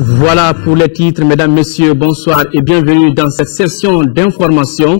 Voilà pour les titres, mesdames, messieurs, bonsoir et bienvenue dans cette session d'information.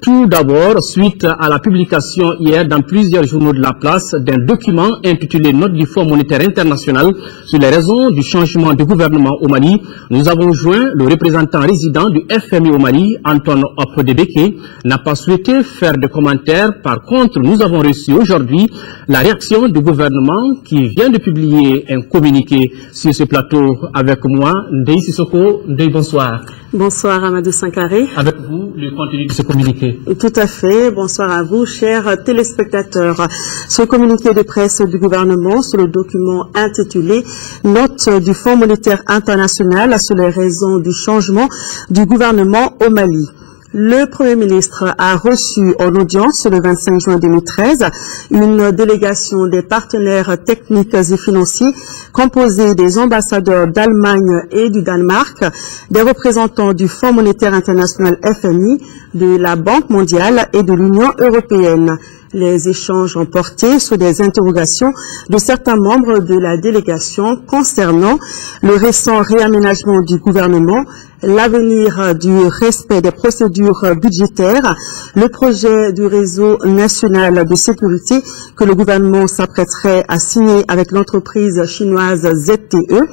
Tout d'abord, suite à la publication hier dans plusieurs journaux de la place d'un document intitulé Note du Fonds monétaire international sur les raisons du changement de gouvernement au Mali, nous avons joint le représentant résident du FMI au Mali, Anton Opodebeke, n'a pas souhaité faire de commentaires. Par contre, nous avons reçu aujourd'hui la réaction du gouvernement qui vient de publier un communiqué sur ce plateau avec moi. Ndeye Sissoko, Ndeye, bonsoir. Bonsoir Amadou Sankaré. Avec vous, le contenu de ce communiqué. Tout à fait. Bonsoir à vous, chers téléspectateurs. Ce communiqué de presse du gouvernement sur le document intitulé Note du Fonds monétaire international sur les raisons du changement du gouvernement au Mali. Le Premier ministre a reçu en audience le 25 juin 2013 une délégation des partenaires techniques et financiers composée des ambassadeurs d'Allemagne et du Danemark, des représentants du Fonds monétaire international FMI, de la Banque mondiale et de l'Union européenne. Les échanges ont porté sur des interrogations de certains membres de la délégation concernant le récent réaménagement du gouvernement, l'avenir du respect des procédures budgétaires, le projet du réseau national de sécurité que le gouvernement s'apprêterait à signer avec l'entreprise chinoise ZTE,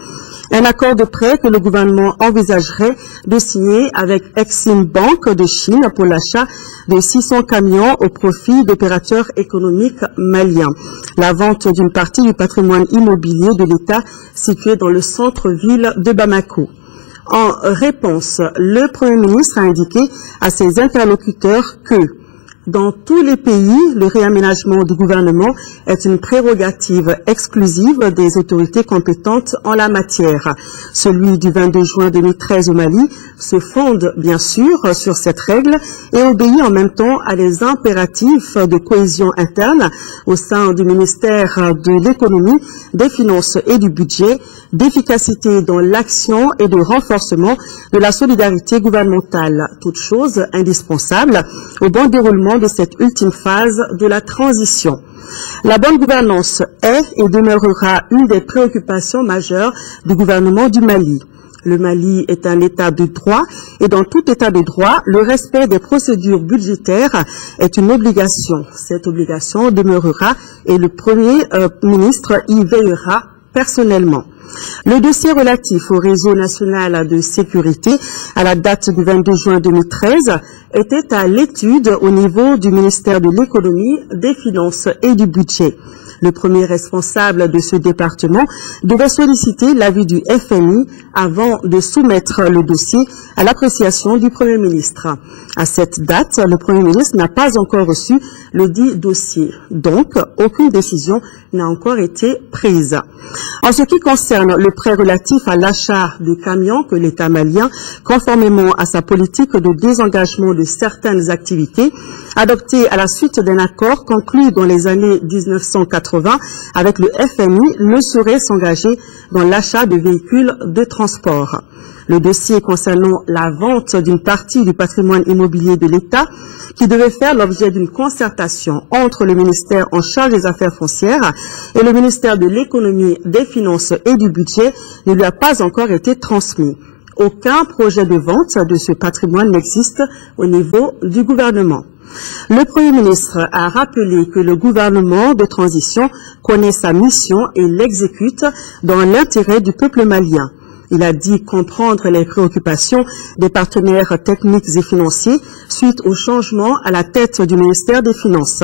un accord de prêt que le gouvernement envisagerait de signer avec Exim Bank de Chine pour l'achat de 600 camions au profit d'opérateurs économiques maliens. La vente d'une partie du patrimoine immobilier de l'État situé dans le centre-ville de Bamako. En réponse, le Premier ministre a indiqué à ses interlocuteurs que dans tous les pays, le réaménagement du gouvernement est une prérogative exclusive des autorités compétentes en la matière. Celui du 22 juin 2013 au Mali se fonde bien sûr sur cette règle et obéit en même temps à des impératifs de cohésion interne au sein du ministère de l'économie, des finances et du budget, d'efficacité dans l'action et de renforcement de la solidarité gouvernementale. Toute chose indispensable au bon déroulement de cette ultime phase de la transition. La bonne gouvernance est et demeurera une des préoccupations majeures du gouvernement du Mali. Le Mali est un État de droit et dans tout État de droit, le respect des procédures budgétaires est une obligation. Cette obligation demeurera et le Premier ministre y veillera personnellement. Le dossier relatif au réseau national de sécurité à la date du 22 juin 2013 était à l'étude au niveau du ministère de l'économie, des finances et du budget. Le premier responsable de ce département devait solliciter l'avis du FMI avant de soumettre le dossier à l'appréciation du Premier ministre. À cette date, le Premier ministre n'a pas encore reçu le dit dossier. Donc, aucune décision n'a encore été prise. En ce qui concerne le prêt relatif à l'achat de camions que l'État malien, conformément à sa politique de désengagement de certaines activités, adoptée à la suite d'un accord conclu dans les années 1980 avec le FMI, ne saurait s'engager dans l'achat de véhicules de transport. Le dossier concernant la vente d'une partie du patrimoine immobilier de l'État, qui devait faire l'objet d'une concertation entre le ministère en charge des affaires foncières et le ministère de l'économie, des finances et du budget, ne lui a pas encore été transmis. Aucun projet de vente de ce patrimoine n'existe au niveau du gouvernement. Le Premier ministre a rappelé que le gouvernement de transition connaît sa mission et l'exécute dans l'intérêt du peuple malien. Il a dit comprendre les préoccupations des partenaires techniques et financiers suite au changement à la tête du ministère des Finances.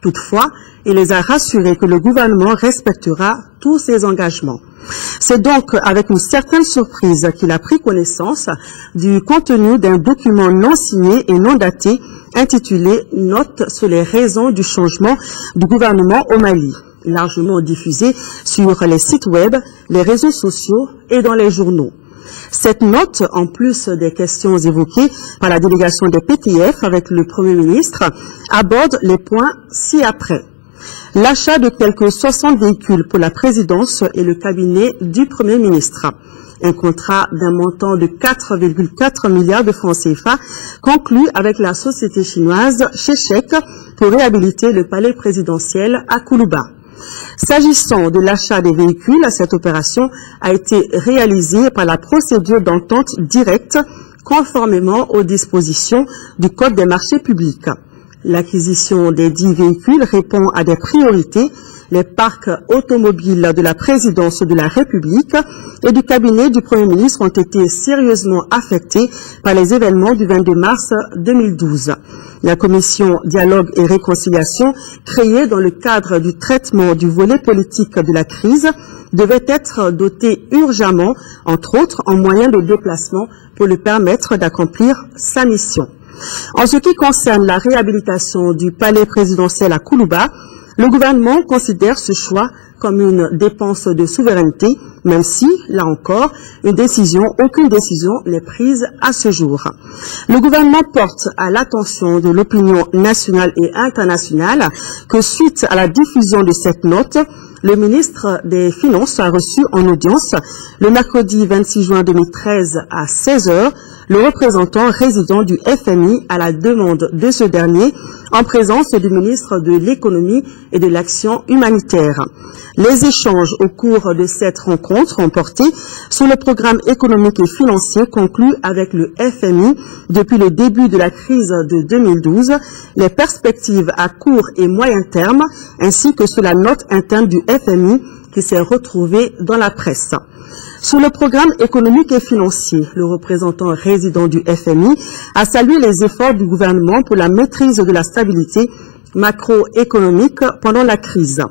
Toutefois, il les a rassurés que le gouvernement respectera tous ses engagements. C'est donc avec une certaine surprise qu'il a pris connaissance du contenu d'un document non signé et non daté intitulé « Note sur les raisons du changement du gouvernement au Mali », largement diffusé sur les sites web, les réseaux sociaux et dans les journaux. Cette note, en plus des questions évoquées par la délégation des PTF avec le Premier ministre, aborde les points ci-après. L'achat de quelques 60 véhicules pour la présidence et le cabinet du Premier ministre. Un contrat d'un montant de 4,4 milliards de francs CFA conclu avec la société chinoise Sheshek pour réhabiliter le palais présidentiel à Koulouba. S'agissant de l'achat des véhicules, cette opération a été réalisée par la procédure d'entente directe conformément aux dispositions du Code des marchés publics. L'acquisition des 10 véhicules répond à des priorités. Les parcs automobiles de la présidence de la République et du cabinet du Premier ministre ont été sérieusement affectés par les événements du 22 mars 2012. La commission Dialogue et Réconciliation, créée dans le cadre du traitement du volet politique de la crise, devait être dotée urgemment, entre autres, en moyens de déplacement pour lui permettre d'accomplir sa mission. En ce qui concerne la réhabilitation du palais présidentiel à Koulouba, le gouvernement considère ce choix comme une dépense de souveraineté, même si, là encore, aucune décision n'est prise à ce jour. Le gouvernement porte à l'attention de l'opinion nationale et internationale que suite à la diffusion de cette note, le ministre des Finances a reçu en audience le mercredi 26 juin 2013 à 16h le représentant résident du FMI à la demande de ce dernier en présence du ministre de l'Économie et de l'Action humanitaire. Les échanges au cours de cette rencontre ont porté sur le programme économique et financier conclu avec le FMI depuis le début de la crise de 2012, les perspectives à court et moyen terme, ainsi que sur la note interne du FMI qui s'est retrouvée dans la presse. Sur le programme économique et financier, le représentant résident du FMI a salué les efforts du gouvernement pour la maîtrise de la stabilité macroéconomique pendant la crise.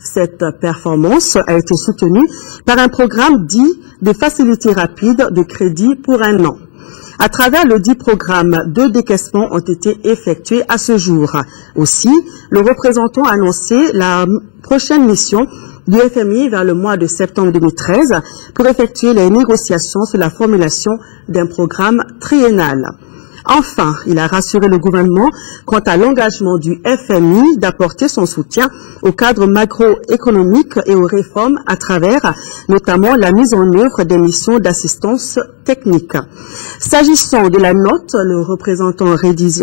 Cette performance a été soutenue par un programme dit de facilité rapide de crédit pour un an. À travers le dit programme, 2 décaissements ont été effectués à ce jour. Aussi, le représentant a annoncé la prochaine mission du FMI vers le mois de septembre 2013 pour effectuer les négociations sur la formulation d'un programme triennal. Enfin, il a rassuré le gouvernement quant à l'engagement du FMI d'apporter son soutien au cadre macroéconomique et aux réformes à travers notamment la mise en œuvre des missions d'assistance technique. S'agissant de la note, le représentant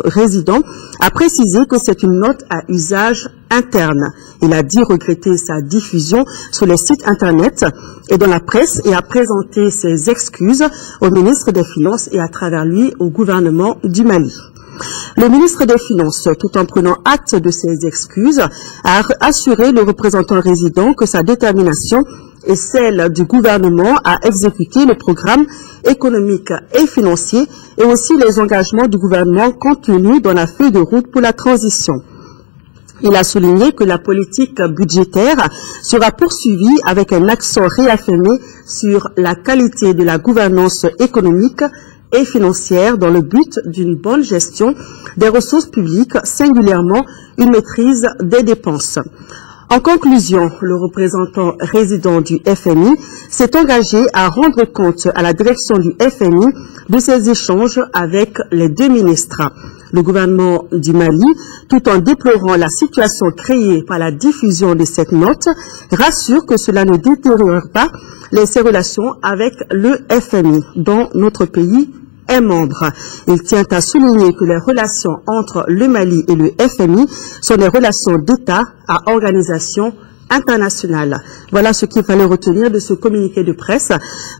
résident a précisé que c'est une note à usage interne. Il a dit regretter sa diffusion sur les sites internet et dans la presse et a présenté ses excuses au ministre des Finances et à travers lui au gouvernement du Mali. Le ministre des Finances, tout en prenant acte de ses excuses, a assuré le représentant résident que sa détermination est celle du gouvernement à exécuter le programme économique et financier et aussi les engagements du gouvernement contenus dans la feuille de route pour la transition. Il a souligné que la politique budgétaire sera poursuivie avec un accent réaffirmé sur la qualité de la gouvernance économique et financière dans le but d'une bonne gestion des ressources publiques, singulièrement une maîtrise des dépenses. En conclusion, le représentant résident du FMI s'est engagé à rendre compte à la direction du FMI de ses échanges avec les 2 ministres. Le gouvernement du Mali, tout en déplorant la situation créée par la diffusion de cette note, rassure que cela ne détériore pas ses relations avec le FMI, dont notre pays est membre. Il tient à souligner que les relations entre le Mali et le FMI sont des relations d'État à organisation internationale. Voilà ce qu'il fallait retenir de ce communiqué de presse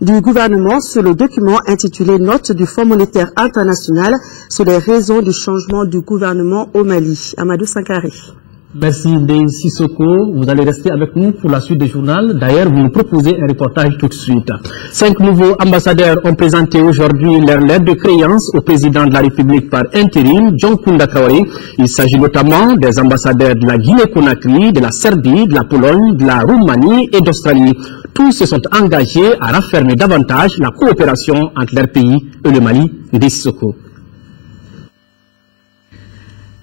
du gouvernement sur le document intitulé Note du Fonds monétaire international sur les raisons du changement du gouvernement au Mali. Amadou Sankare. Merci Ndeye Sissoko. Vous allez rester avec nous pour la suite du journal. D'ailleurs, vous nous proposez un reportage tout de suite. 5 nouveaux ambassadeurs ont présenté aujourd'hui leur lettre de créance au président de la République par intérim, John Kounda Traoré. Il s'agit notamment des ambassadeurs de la Guinée-Conakry, de la Serbie, de la Pologne, de la Roumanie et d'Australie. Tous se sont engagés à raffermir davantage la coopération entre leur pays et le Mali. Ndeye Sissoko.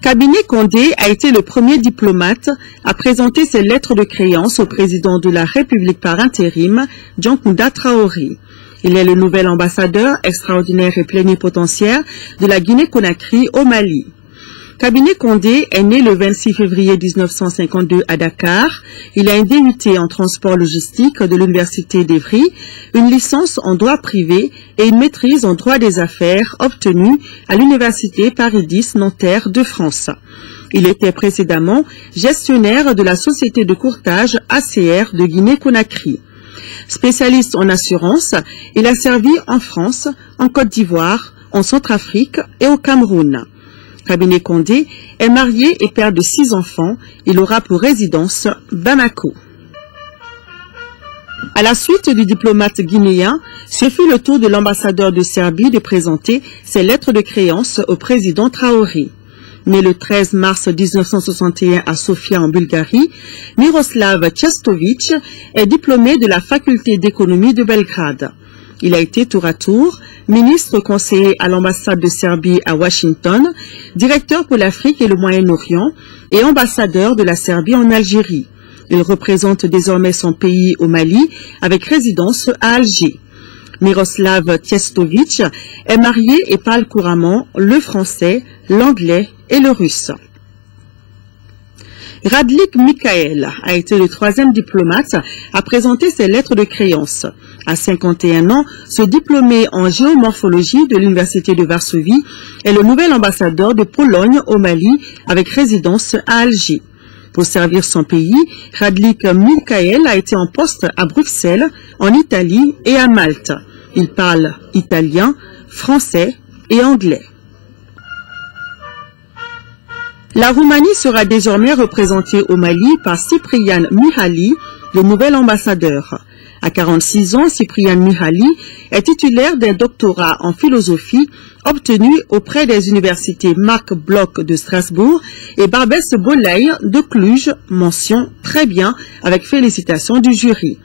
Cabinet Condé a été le premier diplomate à présenter ses lettres de créance au président de la République par intérim, John Kounda Traoré. Il est le nouvel ambassadeur extraordinaire et plénipotentiaire de la Guinée-Conakry au Mali. Cabinet Condé est né le 26 février 1952 à Dakar. Il a un DUT en transport logistique de l'Université d'Evry, une licence en droit privé et une maîtrise en droit des affaires obtenue à l'Université Paris X Nanterre de France. Il était précédemment gestionnaire de la société de courtage ACR de Guinée-Conakry. Spécialiste en assurance, il a servi en France, en Côte d'Ivoire, en Centrafrique et au Cameroun. Kabiné Condé est marié et père de 6 enfants. Il aura pour résidence Bamako. À la suite du diplomate guinéen, ce fut le tour de l'ambassadeur de Serbie de présenter ses lettres de créance au président Traoré. Né le 13 mars 1961 à Sofia en Bulgarie, Miroslav Cestovic est diplômé de la faculté d'économie de Belgrade. Il a été tour à tour ministre conseiller à l'ambassade de Serbie à Washington, directeur pour l'Afrique et le Moyen-Orient et ambassadeur de la Serbie en Algérie. Il représente désormais son pays au Mali avec résidence à Alger. Miroslav Cestovic est marié et parle couramment le français, l'anglais et le russe. Radlik Mikhaël a été le 3e diplomate à présenter ses lettres de créance. À 51 ans, ce diplômé en géomorphologie de l'Université de Varsovie est le nouvel ambassadeur de Pologne au Mali avec résidence à Alger. Pour servir son pays, Radlik Mikhaël a été en poste à Bruxelles, en Italie et à Malte. Il parle italien, français et anglais. La Roumanie sera désormais représentée au Mali par Ciprian Mihaly, le nouvel ambassadeur. À 46 ans, Ciprian Mihaly est titulaire d'un doctorat en philosophie obtenu auprès des universités Marc Bloch de Strasbourg et Barbès Bollay de Cluj, mention très bien avec félicitations du jury.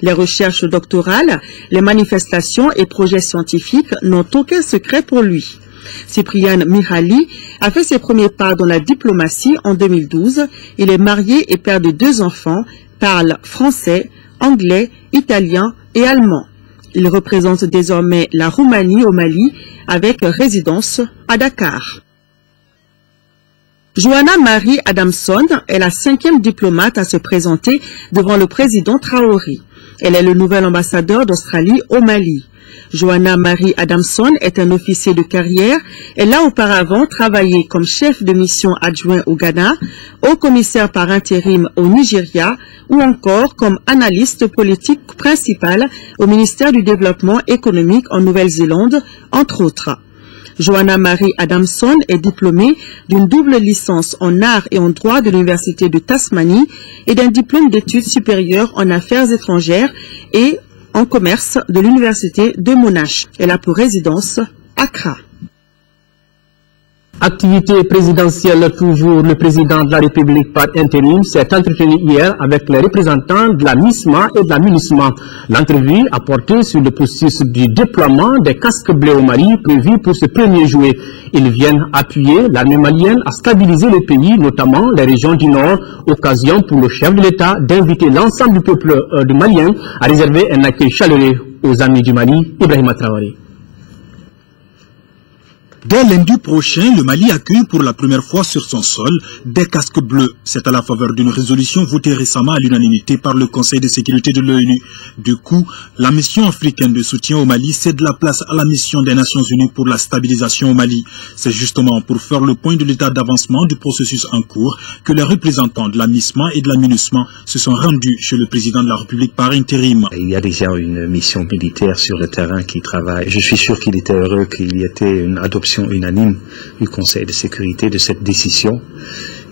Les recherches doctorales, les manifestations et projets scientifiques n'ont aucun secret pour lui. Ciprian Mihaly a fait ses premiers pas dans la diplomatie en 2012. Il est marié et père de 2 enfants, parle français, anglais, italien et allemand. Il représente désormais la Roumanie au Mali avec résidence à Dakar. Johanna Marie Adamson est la 5e diplomate à se présenter devant le président Traoré. Elle est le nouvel ambassadeur d'Australie au Mali. Johanna Marie Adamson est un officier de carrière. Elle a auparavant travaillé comme chef de mission adjoint au Ghana, haut commissaire par intérim au Nigeria ou encore comme analyste politique principale au ministère du Développement économique en Nouvelle-Zélande, entre autres. Johanna Marie Adamson est diplômée d'une double licence en art et en droit de l'Université de Tasmanie et d'un diplôme d'études supérieures en affaires étrangères et en commerce de l'Université de Monash. Elle a pour résidence Accra. Activité présidentielle toujours, le président de la République par intérim s'est entretenu hier avec les représentants de la MISMA et de la MINUSMA. L'entrevue a porté sur le processus du déploiement des casques bleus au Mali prévu pour ce 1er juillet. Ils viennent appuyer l'armée malienne à stabiliser le pays, notamment les régions du Nord, occasion pour le chef de l'État d'inviter l'ensemble du peuple malien à réserver un accueil chaleureux aux amis du Mali, Ibrahima Traoré. Dès lundi prochain, le Mali accueille pour la première fois sur son sol des casques bleus. C'est à la faveur d'une résolution votée récemment à l'unanimité par le Conseil de sécurité de l'ONU. Du coup, la mission africaine de soutien au Mali cède la place à la mission des Nations Unies pour la stabilisation au Mali. C'est justement pour faire le point de l'état d'avancement du processus en cours que les représentants de la MISMA et de la MINUSMA se sont rendus chez le président de la République par intérim. Il y a déjà une mission militaire sur le terrain qui travaille. Je suis sûr qu'il était heureux qu'il y ait une adoption unanime du Conseil de sécurité de cette décision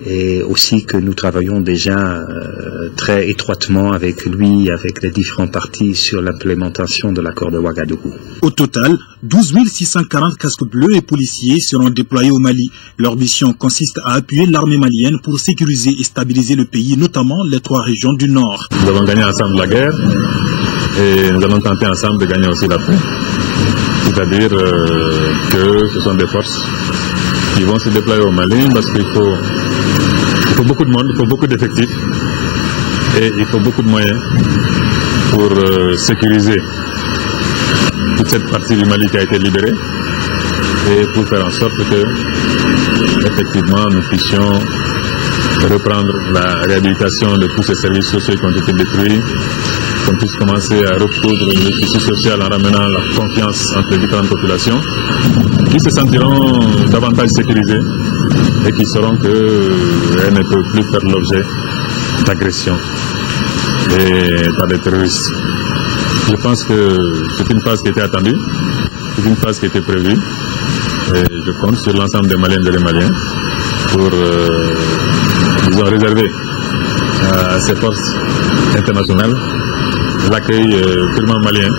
et aussi que nous travaillons déjà très étroitement avec lui, avec les différents partis sur l'implémentation de l'accord de Ouagadougou. Au total, 12 640 casques bleus et policiers seront déployés au Mali. Leur mission consiste à appuyer l'armée malienne pour sécuriser et stabiliser le pays, notamment les 3 régions du Nord. Nous avons gagné ensemble la guerre et nous allons tenter ensemble de gagner aussi la paix. C'est-à-dire que ce sont des forces qui vont se déployer au Mali parce qu'il faut beaucoup de monde, il faut beaucoup d'effectifs et il faut beaucoup de moyens pour sécuriser toute cette partie du Mali qui a été libérée et pour faire en sorte que effectivement nous puissions reprendre la réhabilitation de tous ces services sociaux qui ont été détruits, qu'on puisse commencer à recoudre le tissu social en ramenant la confiance entre les différentes populations qui se sentiront davantage sécurisées et qui sauront qu'elles ne peuvent plus faire l'objet d'agressions et par des terroristes. Je pense que c'est une phase qui était attendue, c'est une phase qui était prévue, et je compte sur l'ensemble des Maliennes et des Maliens pour, disons, réserver à ces forces internationales l'accueil purement malien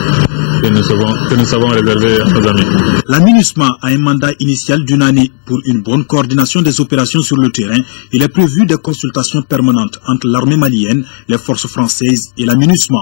que nous savons réserver à nos amis. La MINUSMA a un mandat initial d'une année. Pour une bonne coordination des opérations sur le terrain, il est prévu des consultations permanentes entre l'armée malienne, les forces françaises et la MINUSMA.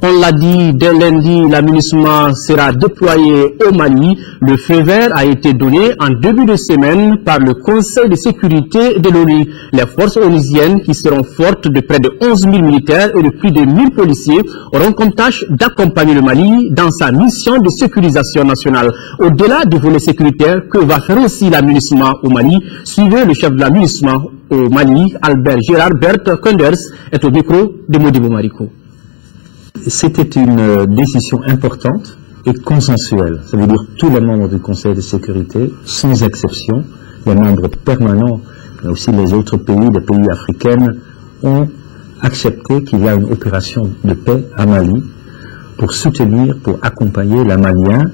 On l'a dit, dès lundi, la MINUSMA sera déployée au Mali. Le feu vert a été donné en début de semaine par le Conseil de sécurité de l'ONU. Les forces onusiennes, qui seront fortes de près de 11 000 militaires et de plus de 1000 policiers, auront comme tâche d'accompagner le Mali dans sa mission de sécurisation nationale. Au-delà du volet sécuritaire, que va faire aussi la MINUSMA au Mali? Suivez le chef de la MINUSMA au Mali, Albert Gérard Bert Kunders, est au micro de Modibo Mariko. C'était une décision importante et consensuelle. Ça veut dire tous les membres du Conseil de sécurité, sans exception, les membres permanents, mais aussi les autres pays, les pays africains, ont accepté qu'il y a une opération de paix à Mali pour soutenir, pour accompagner les Maliens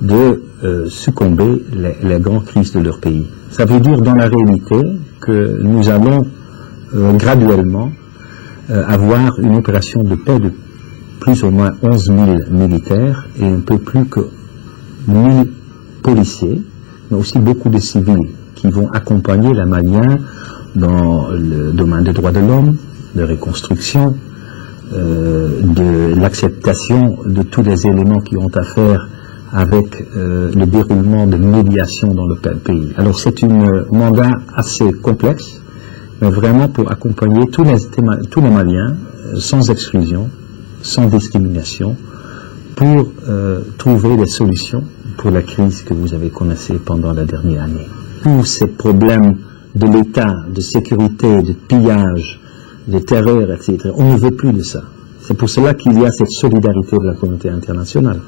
de succomber les grandes crises de leur pays. Ça veut dire dans la réalité que nous allons graduellement avoir une opération de paix de plus ou moins 11 000 militaires et un peu plus que 1000 policiers, mais aussi beaucoup de civils qui vont accompagner les Maliens dans le domaine des droits de l'homme, de reconstruction, de l'acceptation de tous les éléments qui ont à faire avec le déroulement de médiation dans le pays. Alors c'est un mandat assez complexe, mais vraiment pour accompagner tous les Maliens, sans exclusion, sans discrimination, pour trouver des solutions pour la crise que vous avez connaissée pendant la dernière année. Tous ces problèmes de l'État, de sécurité, de pillage, de terreur, etc., on ne veut plus de ça. C'est pour cela qu'il y a cette solidarité de la communauté internationale.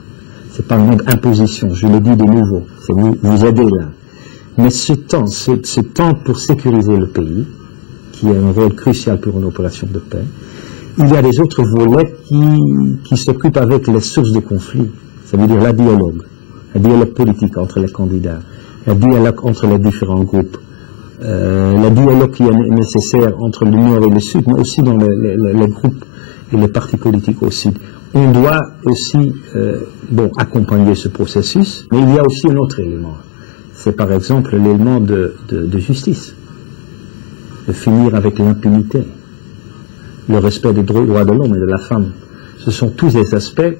Ce n'est pas une imposition, je le dis de nouveau, c'est vous aider là. Mais ce temps pour sécuriser le pays, qui a un rôle crucial pour une opération de paix, il y a des autres volets qui s'occupent avec les sources de conflit. Ça veut dire la dialogue politique entre les candidats, le dialogue entre les différents groupes, le dialogue qui est nécessaire entre le nord et le sud, mais aussi dans les groupes et les partis politiques au sud. On doit aussi accompagner ce processus, mais il y a aussi un autre élément. C'est par exemple l'élément de justice, de finir avec l'impunité, le respect des droits de l'homme et de la femme. Ce sont tous ces aspects.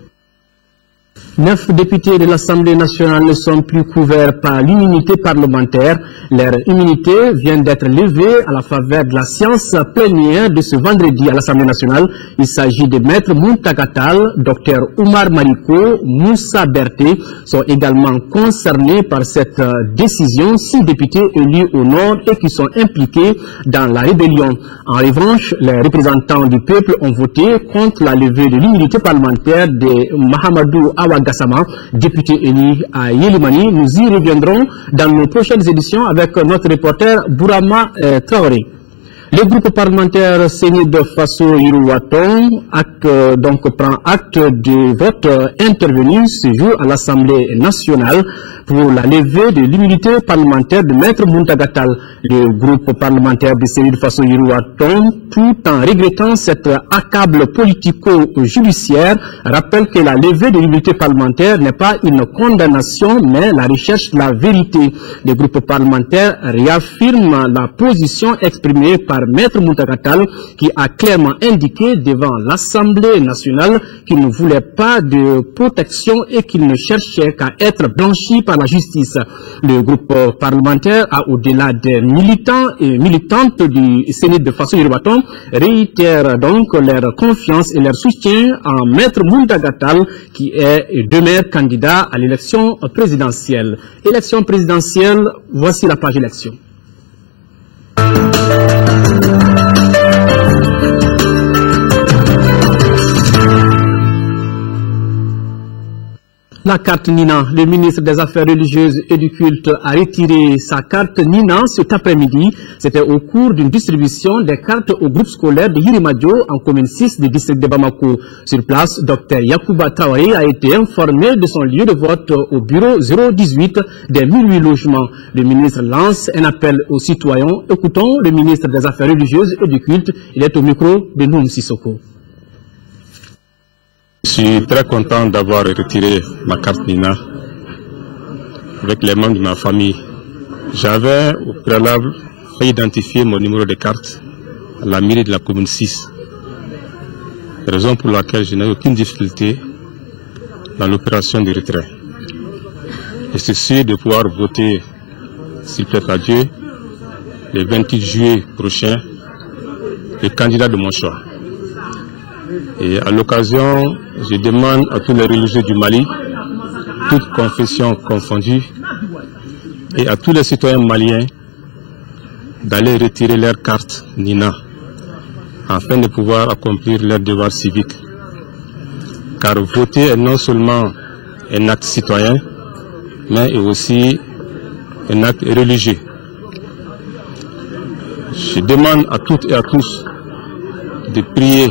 9 députés de l'Assemblée nationale ne sont plus couverts par l'immunité parlementaire. Leur immunité vient d'être levée à la faveur de la séance plénière de ce vendredi à l'Assemblée nationale. Il s'agit de Maître Muntagatal, Dr Oumar Mariko, Moussa Berté sont également concernés par cette décision. 6 députés élus au nord et qui sont impliqués dans la rébellion. En revanche, les représentants du peuple ont voté contre la levée de l'immunité parlementaire de Mahamadou Awa Gassama, député élu à Yelimani. Nous y reviendrons dans nos prochaines éditions avec notre reporter Bourama Traoré. Le groupe parlementaire Sénid Faso Yirouaton prend acte du vote intervenu ce jour à l'Assemblée nationale pour la levée de l'immunité parlementaire de Maître Muntagatal. Le groupe parlementaire de Sénid Faso Yirouaton, tout en regrettant cette accable politico-judiciaire, rappelle que la levée de l'immunité parlementaire n'est pas une condamnation, mais la recherche de la vérité. Le groupe parlementaire réaffirme la position exprimée par Maître Muntagatal, qui a clairement indiqué devant l'Assemblée nationale qu'il ne voulait pas de protection et qu'il ne cherchait qu'à être blanchi par la justice. Le groupe parlementaire a, au-delà des militants et militantes du Sénat de Faso Yirouaton, réitère donc leur confiance et leur soutien en Maître Muntagatal, qui est demeure candidat à l'élection présidentielle. Élection présidentielle, voici la page élection. La carte Nina, le ministre des Affaires religieuses et du culte a retiré sa carte Nina cet après-midi. C'était au cours d'une distribution des cartes au groupe scolaire de Yirimadio en commune 6 du district de Bamako. Sur place, Dr Yacouba Traoré a été informé de son lieu de vote au bureau 018 des 1008 logements. Le ministre lance un appel aux citoyens. Écoutons le ministre des Affaires religieuses et du culte. Il est au micro de Noum Sissoko. Je suis très content d'avoir retiré ma carte Nina avec les membres de ma famille. J'avais au préalable fait identifier mon numéro de carte à la mairie de la commune 6. Raison pour laquelle je n'ai aucune difficulté dans l'opération de retrait. Je suis sûr de pouvoir voter, s'il plaît à Dieu, le 28 juillet prochain, le candidat de mon choix. Et à l'occasion, je demande à tous les religieux du Mali, toutes confessions confondues, et à tous les citoyens maliens d'aller retirer leur carte Nina, afin de pouvoir accomplir leur devoir civique. Car voter est non seulement un acte citoyen, mais aussi un acte religieux. Je demande à toutes et à tous de prier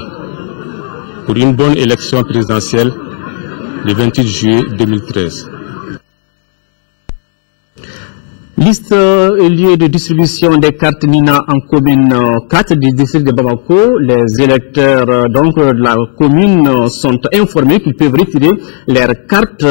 pour une bonne élection présidentielle le 28 juillet 2013. Liste et lieu de distribution des cartes Nina en commune 4 du district de Bamako. Les électeurs donc de la commune sont informés qu'ils peuvent retirer leurs cartes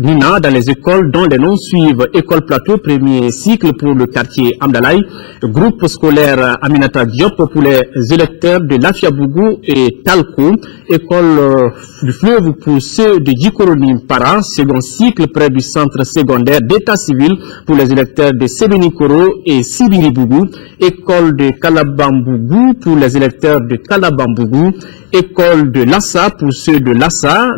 Nina dans les écoles dont les noms suivent: École Plateau, premier cycle pour le quartier Amdalaï, groupe scolaire Aminata Diop pour les électeurs de Lafiabougou et Talco, école du fleuve pour ceux de Djikoroni Para, second cycle près du centre secondaire d'état civil pour les électeurs de Sébenikoro et Sibiribougou, école de Kalabambougou pour les électeurs de Kalabambougou, école de Lassa pour ceux de Lassa.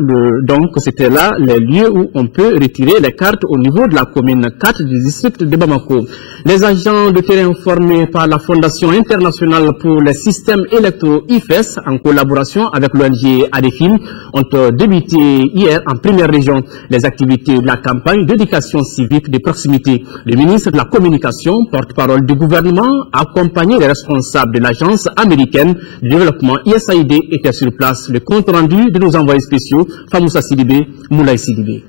Donc c'était là les lieux où on peut retirer les cartes au niveau de la commune 4 du district de Bamako. Les agents de terrain formés par la Fondation internationale pour les systèmes électoraux IFES en collaboration avec l'ONG ADEFIM ont débuté hier en première région les activités de la campagne d'éducation civique de proximité. Le ministre de la Communication, porte-parole du gouvernement, accompagné des responsables de l'agence américaine de développement USAID, était sur place. Le compte rendu de nos envoyés spéciaux, Famoussa Sidibé, Moulay Sidibé.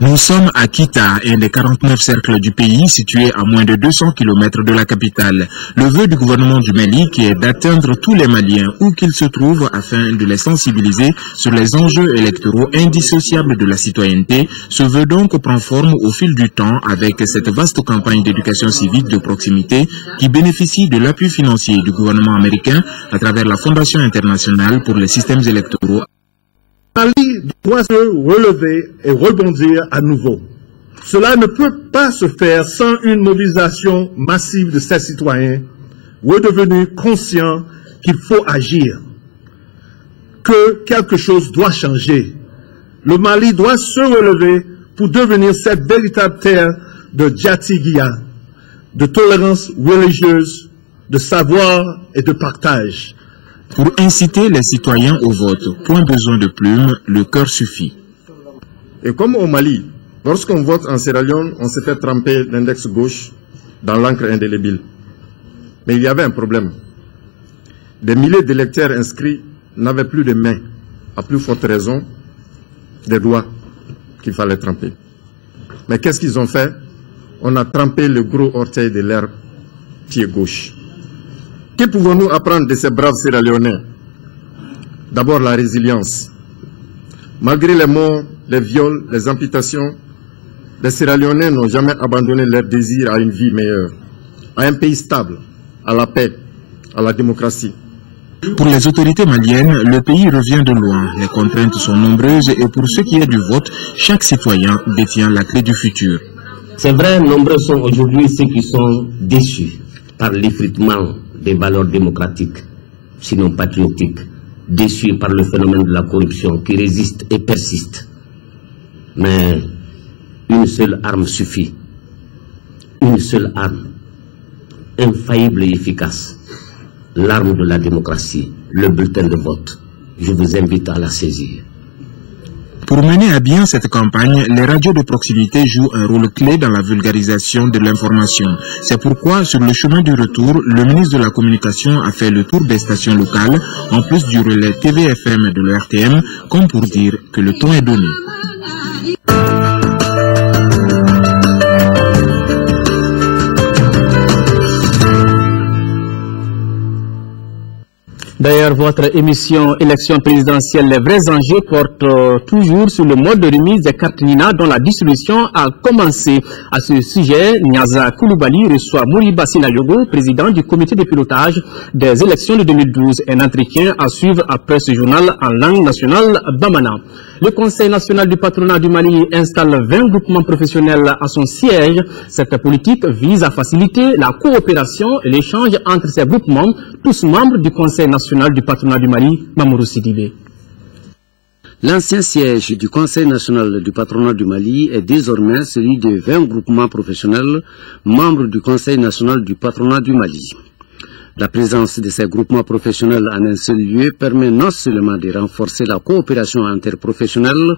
Nous sommes à Kita, un des 49 cercles du pays situé à moins de 200 km de la capitale. Le vœu du gouvernement du Mali qui est d'atteindre tous les Maliens où qu'ils se trouvent afin de les sensibiliser sur les enjeux électoraux indissociables de la citoyenneté. Ce vœu donc prend forme au fil du temps avec cette vaste campagne d'éducation civique de proximité qui bénéficie de l'appui financier du gouvernement américain à travers la Fondation internationale pour les systèmes électoraux. Mali doit se relever et rebondir à nouveau. Cela ne peut pas se faire sans une mobilisation massive de ses citoyens redevenus conscients qu'il faut agir, que quelque chose doit changer. Le Mali doit se relever pour devenir cette véritable terre de Djatigia, de tolérance religieuse, de savoir et de partage. Pour inciter les citoyens au vote, point besoin de plumes, le cœur suffit. Et comme au Mali, lorsqu'on vote en Sierra Leone, on se fait tremper l'index gauche dans l'encre indélébile. Mais il y avait un problème. Des milliers d'électeurs inscrits n'avaient plus de mains, à plus forte raison, des doigts qu'il fallait tremper. Mais qu'est-ce qu'ils ont fait? On a trempé le gros orteil de leur pied gauche. Que pouvons-nous apprendre de ces braves Sierra-Léonais? D'abord la résilience. Malgré les morts, les viols, les amputations, les Sierra-Léonais n'ont jamais abandonné leur désir à une vie meilleure, à un pays stable, à la paix, à la démocratie. Pour les autorités maliennes, le pays revient de loin. Les contraintes sont nombreuses et pour ce qui est du vote, chaque citoyen détient la clé du futur. C'est vrai, nombreux sont aujourd'hui ceux qui sont déçus par l'effritement des valeurs démocratiques, sinon patriotiques, déçus par le phénomène de la corruption qui résiste et persiste. Mais une seule arme suffit. Une seule arme, infaillible et efficace. L'arme de la démocratie, le bulletin de vote. Je vous invite à la saisir. Pour mener à bien cette campagne, les radios de proximité jouent un rôle clé dans la vulgarisation de l'information. C'est pourquoi, sur le chemin du retour, le ministre de la Communication a fait le tour des stations locales, en plus du relais TV-FM de l'ERTM, comme pour dire que le ton est donné. D'ailleurs, votre émission élection présidentielle, les vrais enjeux, porte toujours sur le mode de remise des cartes Nina dont la distribution a commencé. À ce sujet, Niaza Koulibaly reçoit Moriba Sinayogo, président du comité de pilotage des élections de 2012. Un entretien à suivre après ce journal en langue nationale Bamana. Le Conseil national du patronat du Mali installe 20 groupements professionnels à son siège. Cette politique vise à faciliter la coopération et l'échange entre ces groupements, tous membres du Conseil national du patronat du Mali, Mamoudou Sidibé. L'ancien siège du Conseil national du patronat du Mali est désormais celui de 20 groupements professionnels, membres du Conseil national du patronat du Mali. La présence de ces groupements professionnels en un seul lieu permet non seulement de renforcer la coopération interprofessionnelle,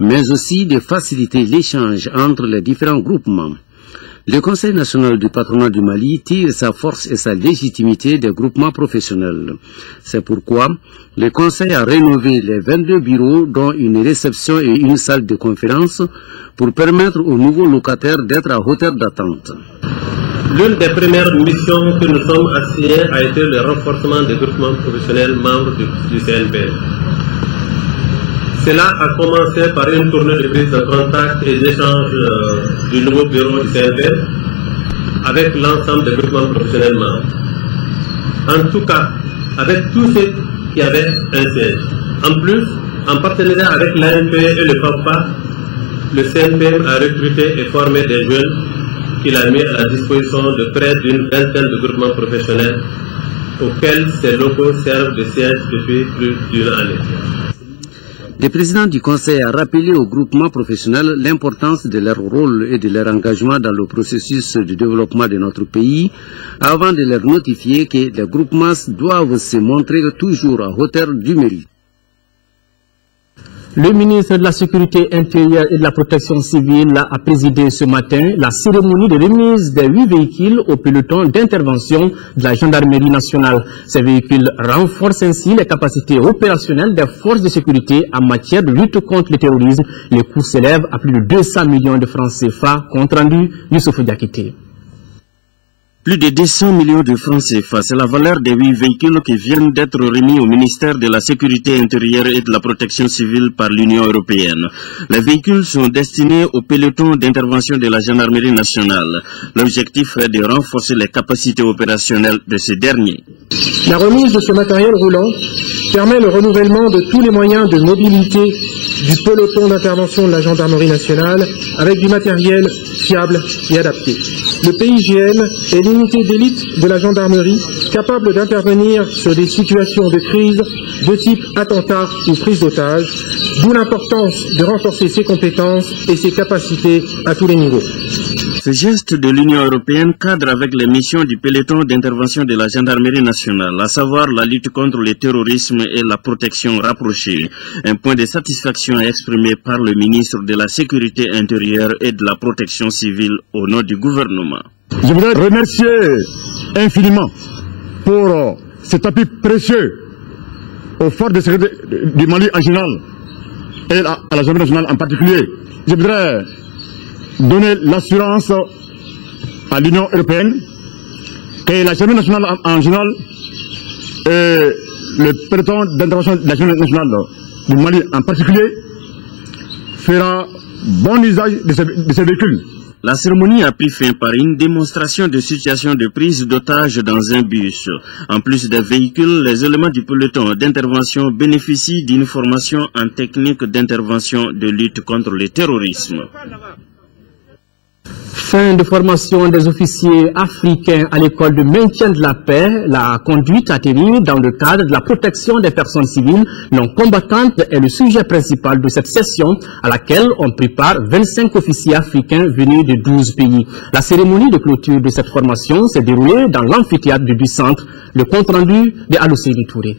mais aussi de faciliter l'échange entre les différents groupements. Le Conseil national du patronat du Mali tire sa force et sa légitimité des groupements professionnels. C'est pourquoi le Conseil a rénové les 22 bureaux, dont une réception et une salle de conférence, pour permettre aux nouveaux locataires d'être à hauteur d'attente. L'une des premières missions que nous sommes assignés a été le renforcement des groupements professionnels membres du CNP. Cela a commencé par une tournée de prise de contact et d'échange du nouveau bureau du CNP avec l'ensemble des groupements professionnels membres. En tout cas, avec tous ceux qui avaient un siège. En plus, en partenariat avec l'ANP et le FAPA, le CNP a recruté et formé des jeunes qu'il a mis à la disposition de près d'une vingtaine de groupements professionnels auxquels ces locaux servent de siège depuis plus d'une année. Le président du Conseil a rappelé aux groupements professionnels l'importance de leur rôle et de leur engagement dans le processus de développement de notre pays, avant de leur notifier que les groupements doivent se montrer toujours à hauteur du mérite. Le ministre de la Sécurité intérieure et de la Protection civile a présidé ce matin la cérémonie de remise des 8 véhicules au peloton d'intervention de la gendarmerie nationale. Ces véhicules renforcent ainsi les capacités opérationnelles des forces de sécurité en matière de lutte contre le terrorisme. Les coûts s'élèvent à plus de 200 millions de francs CFA, compte rendu Youssouf Diakité. Plus de 200 millions de francs CFA, c'est la valeur des 8 véhicules qui viennent d'être remis au ministère de la Sécurité intérieure et de la Protection civile par l'Union européenne. Les véhicules sont destinés au peloton d'intervention de la gendarmerie nationale. L'objectif est de renforcer les capacités opérationnelles de ces derniers. La remise de ce matériel roulant permet le renouvellement de tous les moyens de mobilité du peloton d'intervention de la gendarmerie nationale avec du matériel fiable et adapté. Le PIGN est l'unité d'élite de la gendarmerie capable d'intervenir sur des situations de crise de type attentat ou prise d'otage, d'où l'importance de renforcer ses compétences et ses capacités à tous les niveaux. Ce geste de l'Union européenne cadre avec les missions du peloton d'intervention de la gendarmerie nationale, à savoir la lutte contre le terrorisme et la protection rapprochée. Un point de satisfaction exprimé par le ministre de la Sécurité intérieure et de la Protection civile au nom du gouvernement. Je voudrais remercier infiniment pour cet appui précieux aux forces de sécurité du Mali en général et à la gendarmerie nationale en particulier. Je voudrais donner l'assurance à l'Union européenne que la gendarmerie nationale en général et le peloton d'intervention de la gendarmerie nationale du Mali en particulier fera bon usage de ces véhicules. La cérémonie a pris fin par une démonstration de situation de prise d'otage dans un bus. En plus des véhicules, les éléments du peloton d'intervention bénéficient d'une formation en technique d'intervention de lutte contre le terrorisme. Fin de formation des officiers africains à l'école de maintien de la paix. La conduite atterrie dans le cadre de la protection des personnes civiles non combattantes est le sujet principal de cette session à laquelle on prépare 25 officiers africains venus de 12 pays. La cérémonie de clôture de cette formation s'est déroulée dans l'amphithéâtre du centre. Le compte rendu de Alousséni Touré.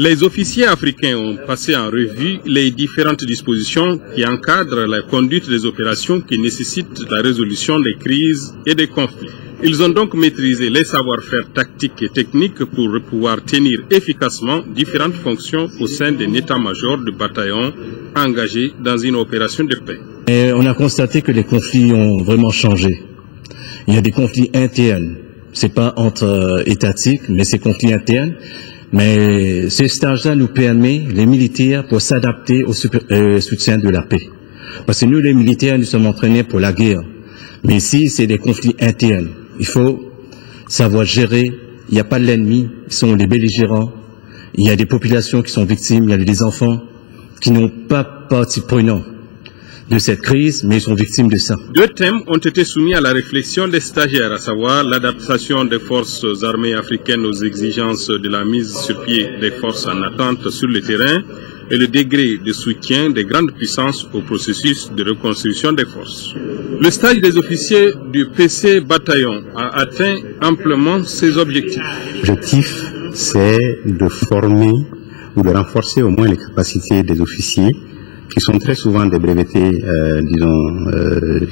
Les officiers africains ont passé en revue les différentes dispositions qui encadrent la conduite des opérations qui nécessitent la résolution des crises et des conflits. Ils ont donc maîtrisé les savoir-faire tactiques et techniques pour pouvoir tenir efficacement différentes fonctions au sein d'un état-major de bataillon engagé dans une opération de paix. Et on a constaté que les conflits ont vraiment changé. Il y a des conflits internes. C'est pas entre étatiques, mais c'est conflits internes. Mais ce stage-là nous permet, les militaires, pour s'adapter au soutien de la paix. Parce que nous, les militaires, nous sommes entraînés pour la guerre. Mais ici, c'est des conflits internes. Il faut savoir gérer. Il n'y a pas l'ennemi, ils sont les belligérants. Il y a des populations qui sont victimes, il y a des enfants qui n'ont pas partie prenante de cette crise, mais ils sont victimes de ça. Deux thèmes ont été soumis à la réflexion des stagiaires, à savoir l'adaptation des forces armées africaines aux exigences de la mise sur pied des forces en attente sur le terrain et le degré de soutien des grandes puissances au processus de reconstruction des forces. Le stage des officiers du PC bataillon a atteint amplement ses objectifs. L'objectif, c'est de former ou de renforcer au moins les capacités des officiers qui sont très souvent des brevetés,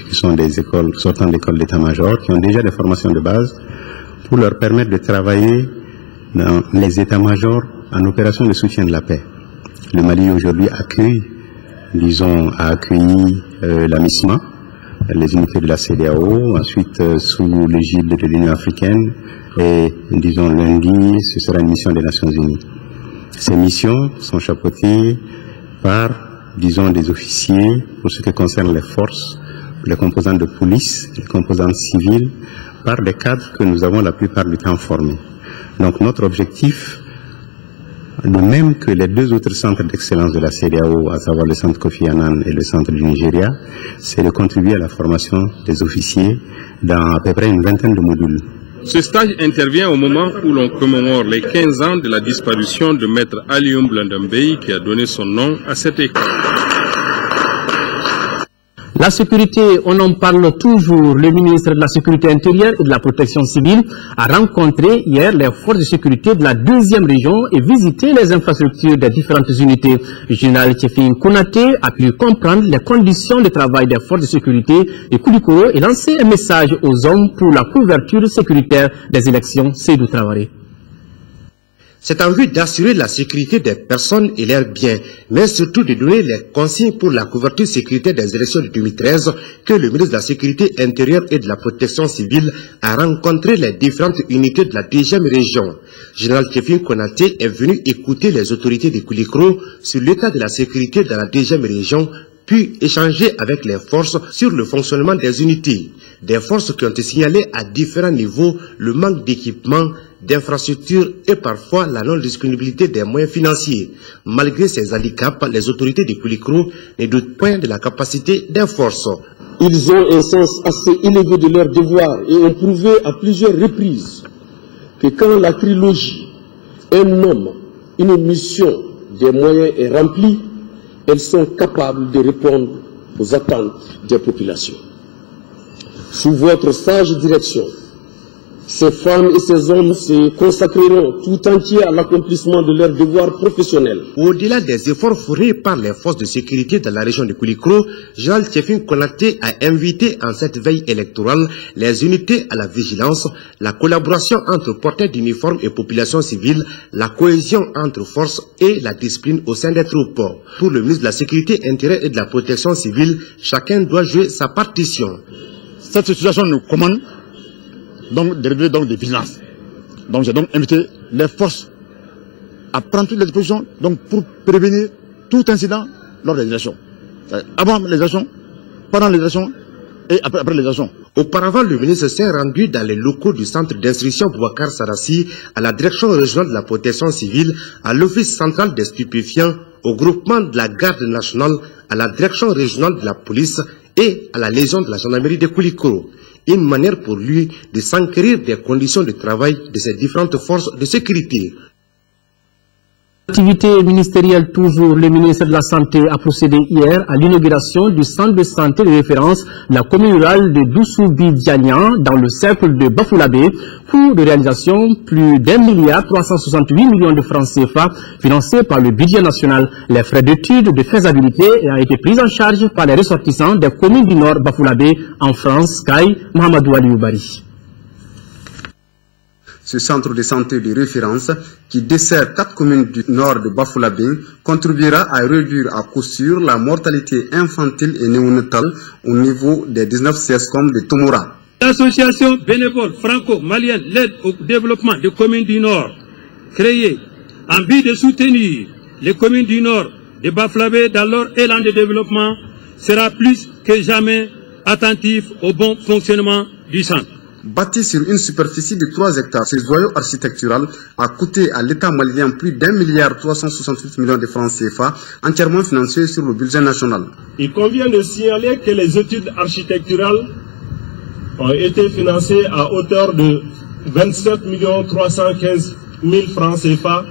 qui sont des écoles, sortant d'écoles d'état-major, qui ont déjà des formations de base, pour leur permettre de travailler dans les états-majors en opération de soutien de la paix. Le Mali aujourd'hui accueille, a accueilli la MISMA, les unités de la CEDEAO, ensuite sous l'égide de l'Union africaine, et lundi, ce sera une mission des Nations Unies. Ces missions sont chapeautées par des officiers pour ce qui concerne les forces, les composantes de police, les composantes civiles, par des cadres que nous avons la plupart du temps formés. Donc notre objectif, le même que les deux autres centres d'excellence de la CEDEAO, à savoir le centre Kofi Annan et le centre du Nigeria, c'est de contribuer à la formation des officiers dans à peu près une vingtaine de modules. Ce stage intervient au moment où l'on commémore les 15 ans de la disparition de Maître Alioum Blandambey qui a donné son nom à cette école. La sécurité, on en parle toujours. Le ministre de la Sécurité intérieure et de la Protection civile a rencontré hier les forces de sécurité de la 2e région et visité les infrastructures des différentes unités. Le général Tchefin Konaté a pu comprendre les conditions de travail des forces de sécurité de Koulikoro et lancer un message aux hommes pour la couverture sécuritaire des élections. Seydou Traoré. C'est en vue d'assurer la sécurité des personnes et leurs biens, mais surtout de donner les consignes pour la couverture sécuritaire des élections de 2013 que le ministre de la Sécurité intérieure et de la Protection civile a rencontré les différentes unités de la 2e région. Général Tchefin Konaté est venu écouter les autorités de Koulikoro sur l'état de la sécurité dans la 2e région, puis échanger avec les forces sur le fonctionnement des unités. Des forces qui ont signalé à différents niveaux le manque d'équipement, d'infrastructures et parfois la non-disponibilité des moyens financiers. Malgré ces handicaps, les autorités de Koulikoro ne doutent point de la capacité des forces. Ils ont un sens assez élevé de leurs devoirs et ont prouvé à plusieurs reprises que quand la trilogie, un homme, une mission, des moyens est remplie, elles sont capables de répondre aux attentes des populations. Sous votre sage direction, ces femmes et ces hommes se consacreront tout entier à l'accomplissement de leurs devoirs professionnels. Au-delà des efforts fournis par les forces de sécurité dans la région de Koulikoro, Général Tchefin Konaté a invité en cette veille électorale les unités à la vigilance, la collaboration entre porteurs d'uniformes et population civile, la cohésion entre forces et la discipline au sein des troupes. Pour le ministre de la Sécurité intérieure et de la Protection civile, chacun doit jouer sa partition. Cette situation nous commande donc de révéler des vigilances. Donc j'ai donc invité les forces à prendre toutes les dispositions pour prévenir tout incident lors des élections. Avant les élections, pendant les élections et après les élections. Auparavant, le ministre s'est rendu dans les locaux du centre d'instruction Boubacar Sarassi, à la direction régionale de la protection civile, à l'office central des stupéfiants, au groupement de la garde nationale, à la direction régionale de la police et à la légion de la gendarmerie de Koulikoro. Une manière pour lui de s'enquérir des conditions de travail de ces différentes forces de sécurité. Activité ministérielle toujours, le ministre de la Santé a procédé hier à l'inauguration du centre de santé de référence de la commune rurale de Doussoubi-Diagnan dans le cercle de Bafoulabé, coût de réalisation plus d'1,368 milliard de francs CFA financés par le budget national. Les frais d'études de faisabilité ont été pris en charge par les ressortissants des communes du Nord Bafoulabé en France, Kaï, Mahamadou Alioubari. Ce centre de santé de référence, qui dessert 4 communes du nord de Bafoulabé, contribuera à réduire à coup sûr la mortalité infantile et néonatale au niveau des 19 CSCOM de Tomora. L'association bénévole franco-malienne l'aide au développement des communes du Nord, créée en vue de soutenir les communes du Nord de Bafoulabé dans leur élan de développement, sera plus que jamais attentif au bon fonctionnement du centre. Bâti sur une superficie de 3 hectares, ce joyau architectural a coûté à l'État malien plus d'1,368 milliard de francs CFA, entièrement financé sur le budget national. Il convient de signaler que les études architecturales ont été financées à hauteur de 27 315 000 francs CFA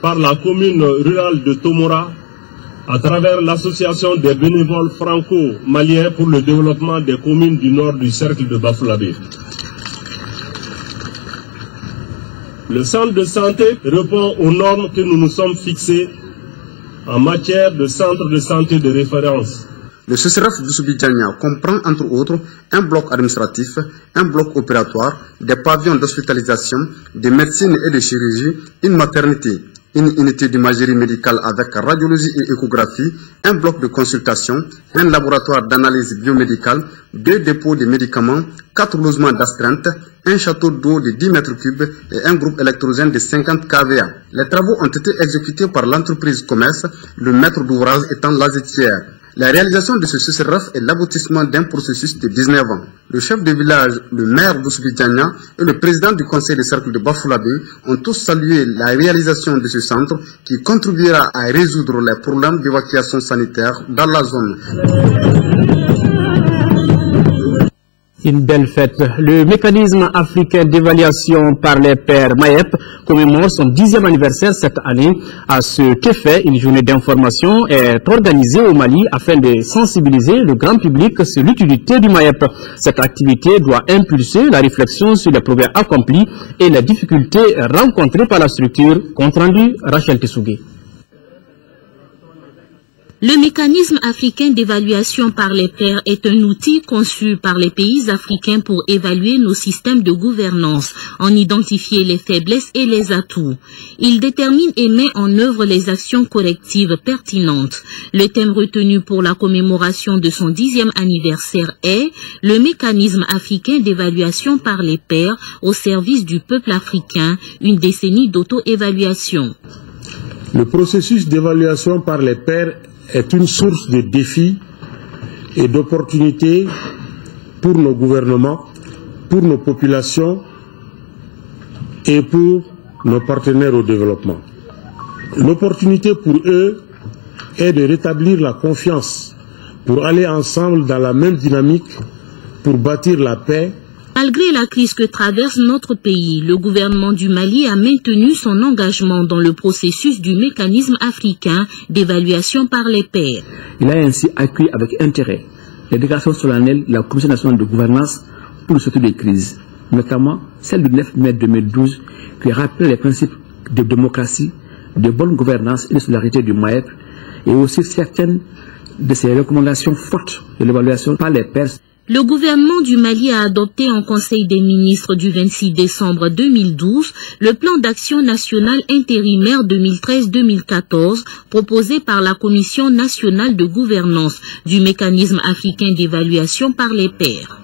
par la commune rurale de Tomora à travers l'association des bénévoles franco-maliens pour le développement des communes du nord du cercle de Bafoulabé. Le centre de santé répond aux normes que nous nous sommes fixées en matière de centre de santé de référence. Le CCRF Doussoubi-Diagnan comprend entre autres un bloc administratif, un bloc opératoire, des pavillons d'hospitalisation, de médecine et de chirurgie, une maternité, une unité d'imagerie médicale avec radiologie et échographie, un bloc de consultation, un laboratoire d'analyse biomédicale, 2 dépôts de médicaments, 4 logements d'astreinte, un château d'eau de 10 mètres cubes et un groupe électrogène de 50 kVA. Les travaux ont été exécutés par l'entreprise Commerce, le maître d'ouvrage étant l'Azetière. La réalisation de ce CCRF est l'aboutissement d'un processus de 19 ans. Le chef de village, le maire Doussoubi-Diagnan et le président du conseil de cercle de Bafoulabé ont tous salué la réalisation de ce centre qui contribuera à résoudre les problèmes d'évacuation sanitaire dans la zone. Une belle fête. Le mécanisme africain d'évaluation par les pairs MAEP commémore son 10e anniversaire cette année. À cet effet, une journée d'information est organisée au Mali afin de sensibiliser le grand public sur l'utilité du MAEP. Cette activité doit impulser la réflexion sur les progrès accomplis et les difficultés rencontrées par la structure. Compte rendu, Rachel Tessougué. Le mécanisme africain d'évaluation par les pairs est un outil conçu par les pays africains pour évaluer nos systèmes de gouvernance, en identifier les faiblesses et les atouts. Il détermine et met en œuvre les actions correctives pertinentes. Le thème retenu pour la commémoration de son 10e anniversaire est « Le mécanisme africain d'évaluation par les pairs au service du peuple africain, une décennie d'auto-évaluation ». Le processus d'évaluation par les pairs est une source de défis et d'opportunités pour nos gouvernements, pour nos populations et pour nos partenaires au développement. L'opportunité pour eux est de rétablir la confiance pour aller ensemble dans la même dynamique pour bâtir la paix. Malgré la crise que traverse notre pays, le gouvernement du Mali a maintenu son engagement dans le processus du mécanisme africain d'évaluation par les pairs. Il a ainsi accueilli avec intérêt les déclarations solennelles de la Commission nationale de gouvernance pour le sortie des crises, notamment celle du 9 mai 2012 qui rappelle les principes de démocratie, de bonne gouvernance et de solidarité du MAEP et aussi certaines de ses recommandations fortes de l'évaluation par les pairs. Le gouvernement du Mali a adopté en Conseil des ministres du 26 décembre 2012 le plan d'action national intérimaire 2013-2014 proposé par la Commission nationale de gouvernance du mécanisme africain d'évaluation par les pairs.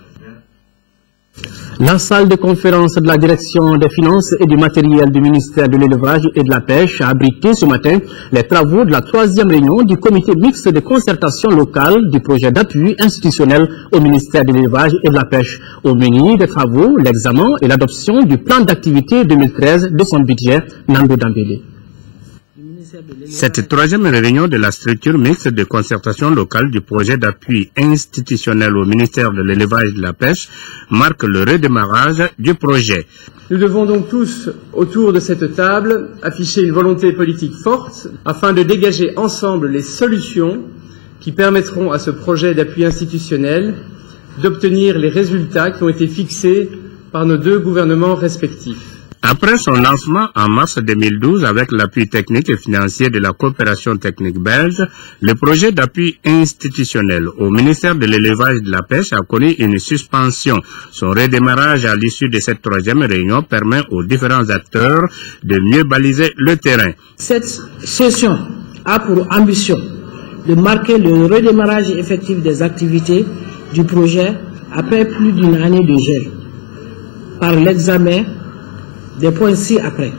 La salle de conférence de la direction des finances et du matériel du ministère de l'élevage et de la pêche a abrité ce matin les travaux de la 3e réunion du comité mixte de concertation locale du projet d'appui institutionnel au ministère de l'élevage et de la pêche. Au menu des travaux, l'examen et l'adoption du plan d'activité 2013 de son budget. Nando Dambélé. Cette troisième réunion de la structure mixte de concertation locale du projet d'appui institutionnel au ministère de l'élevage et de la pêche marque le redémarrage du projet. Nous devons donc tous, autour de cette table, afficher une volonté politique forte afin de dégager ensemble les solutions qui permettront à ce projet d'appui institutionnel d'obtenir les résultats qui ont été fixés par nos deux gouvernements respectifs. Après son lancement en mars 2012 avec l'appui technique et financier de la coopération technique belge, le projet d'appui institutionnel au ministère de l'élevage et de la pêche a connu une suspension. Son redémarrage à l'issue de cette troisième réunion permet aux différents acteurs de mieux baliser le terrain. Cette session a pour ambition de marquer le redémarrage effectif des activités du projet après plus d'une année de gel, par l'examen des points ci-après.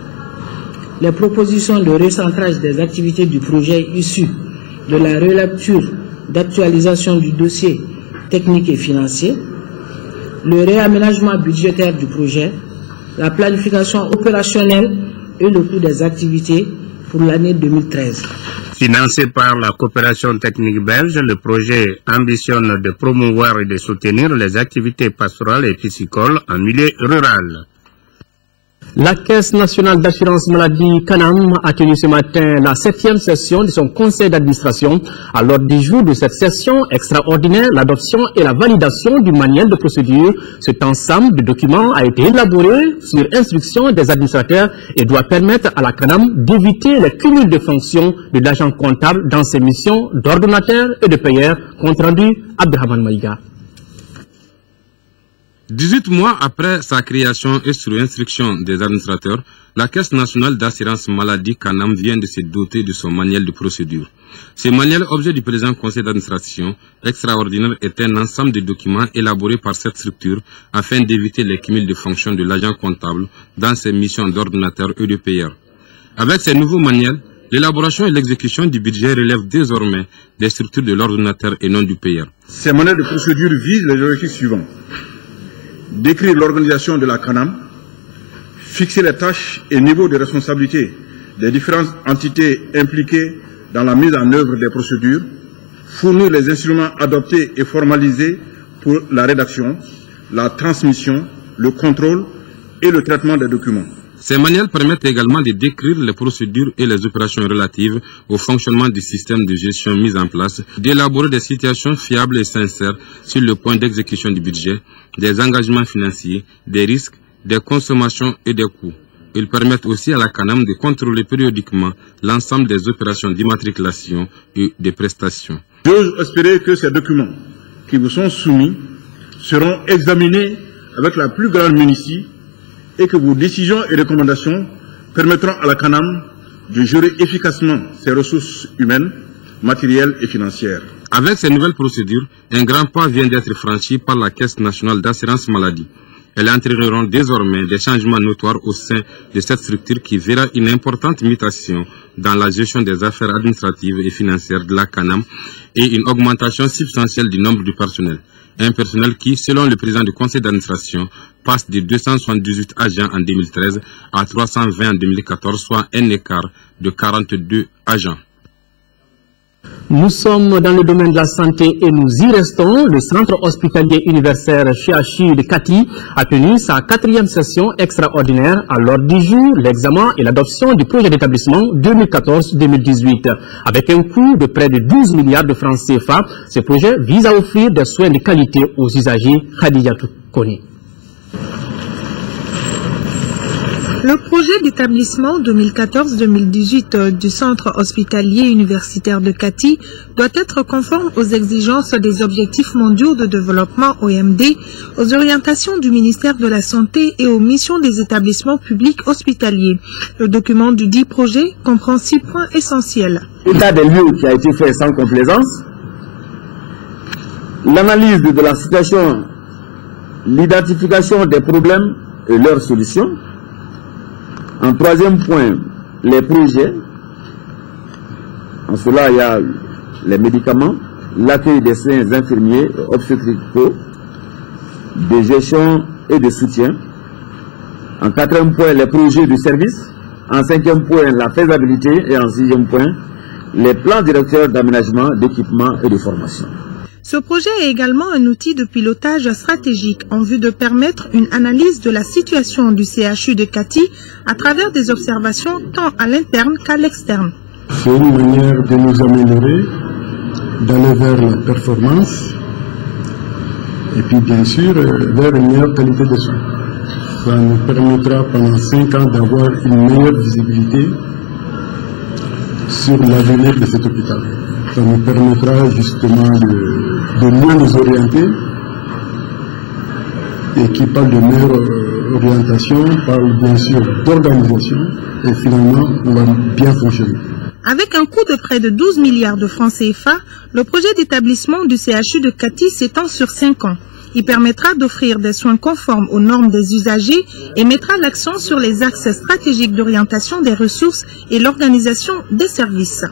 Les propositions de recentrage des activités du projet issues de la relecture d'actualisation du dossier technique et financier, le réaménagement budgétaire du projet, la planification opérationnelle et le coût des activités pour l'année 2013. Financé par la coopération technique belge, le projet ambitionne de promouvoir et de soutenir les activités pastorales et piscicoles en milieu rural. La Caisse nationale d'assurance maladie Canam a tenu ce matin la 7e session de son conseil d'administration. À l'ordre du jour de cette session extraordinaire, l'adoption et la validation du manuel de procédure. Cet ensemble de documents a été élaboré sur instruction des administrateurs et doit permettre à la Canam d'éviter le cumul de fonctions de l'agent comptable dans ses missions d'ordonnateur et de payeur. Compte rendu Abdelrahman Maïga. 18 mois après sa création et sur instruction des administrateurs, la Caisse nationale d'assurance maladie Canam vient de se doter de son manuel de procédure. Ce manuel, objet du présent conseil d'administration extraordinaire, est un ensemble de documents élaborés par cette structure afin d'éviter les cumuls de fonctions de l'agent comptable dans ses missions d'ordonnateur et de payeur. Avec ces nouveaux manuels, l'élaboration et l'exécution du budget relèvent désormais des structures de l'ordonnateur et non du payeur. Ces manuels de procédure visent les objectifs suivants. Décrire l'organisation de la Canam, fixer les tâches et niveaux de responsabilité des différentes entités impliquées dans la mise en œuvre des procédures, fournir les instruments adoptés et formalisés pour la rédaction, la transmission, le contrôle et le traitement des documents. Ces manuels permettent également de décrire les procédures et les opérations relatives au fonctionnement du système de gestion mis en place, d'élaborer des situations fiables et sincères sur le point d'exécution du budget, des engagements financiers, des risques, des consommations et des coûts. Ils permettent aussi à la Canam de contrôler périodiquement l'ensemble des opérations d'immatriculation et des prestations. J'ose espérer que ces documents qui vous sont soumis seront examinés avec la plus grande minutie et que vos décisions et recommandations permettront à la Canam de gérer efficacement ses ressources humaines, matérielles et financières. Avec ces nouvelles procédures, un grand pas vient d'être franchi par la Caisse nationale d'assurance maladie. Elles entraîneront désormais des changements notoires au sein de cette structure qui verra une importante mutation dans la gestion des affaires administratives et financières de la Canam et une augmentation substantielle du nombre du personnel. Un personnel qui, selon le président du conseil d'administration, passe de 278 agents en 2013 à 320 en 2014, soit un écart de 42 agents. Nous sommes dans le domaine de la santé et nous y restons. Le centre hospitalier universitaire CHU de Kati a tenu sa 4e session extraordinaire. À l'ordre du jour, l'examen et l'adoption du projet d'établissement 2014-2018. Avec un coût de près de 12 milliards de francs CFA, ce projet vise à offrir des soins de qualité aux usagers. Khadijatou Koni. Le projet d'établissement 2014-2018 du centre hospitalier universitaire de Kati doit être conforme aux exigences des objectifs mondiaux de développement OMD, aux orientations du ministère de la Santé et aux missions des établissements publics hospitaliers. Le document du dit projet comprend 6 points essentiels. L'état des lieux qui a été fait sans complaisance, l'analyse de la situation, l'identification des problèmes et leurs solutions. En 3e point, les projets. En cela, il y a les médicaments, l'accueil des soins infirmiers et obstétricaux, de gestion et de soutien. En 4e point, les projets de service, En 5e point, la faisabilité. Et en 6e point, les plans directeurs d'aménagement, d'équipement et de formation. Ce projet est également un outil de pilotage stratégique en vue de permettre une analyse de la situation du CHU de Kati à travers des observations tant à l'interne qu'à l'externe. C'est une manière de nous améliorer, d'aller vers la performance et puis bien sûr vers une meilleure qualité de soins. Ça nous permettra pendant 5 ans d'avoir une meilleure visibilité sur l'avenir de cet hôpital. Ça nous permettra justement de mieux nous orienter, et qui parle de meilleure orientation, parle bien sûr d'organisation, et finalement on va bien fonctionner. Avec un coût de près de 12 milliards de francs CFA, le projet d'établissement du CHU de Kati s'étend sur 5 ans. Il permettra d'offrir des soins conformes aux normes des usagers et mettra l'accent sur les axes stratégiques d'orientation des ressources et l'organisation des services.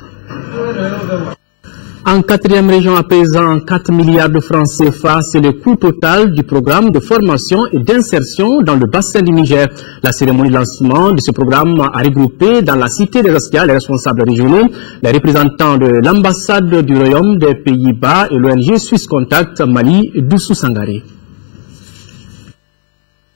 En 4e région à présent, 4 milliards de francs CFA, c'est le coût total du programme de formation et d'insertion dans le bassin du Niger. La cérémonie de lancement de ce programme a regroupé dans la cité des Askia les responsables régionaux, les représentants de l'ambassade du Royaume des Pays-Bas et l'ONG Suisse Contact Mali Doussou Sangaré.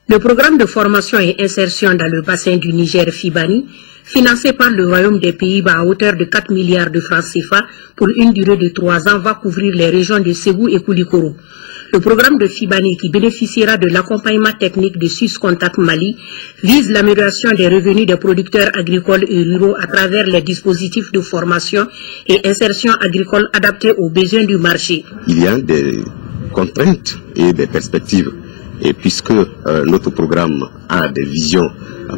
Le programme de formation et insertion dans le bassin du Niger FIBANI, financé par le Royaume des Pays-Bas à hauteur de 4 milliards de francs CFA pour une durée de 3 ans, va couvrir les régions de Ségou et Koulikoro. Le programme de FIBANI, qui bénéficiera de l'accompagnement technique de Suisse Contact Mali, vise l'amélioration des revenus des producteurs agricoles et ruraux à travers les dispositifs de formation et insertion agricole adaptés aux besoins du marché. Il y a des contraintes et des perspectives. Et puisque notre programme a des visions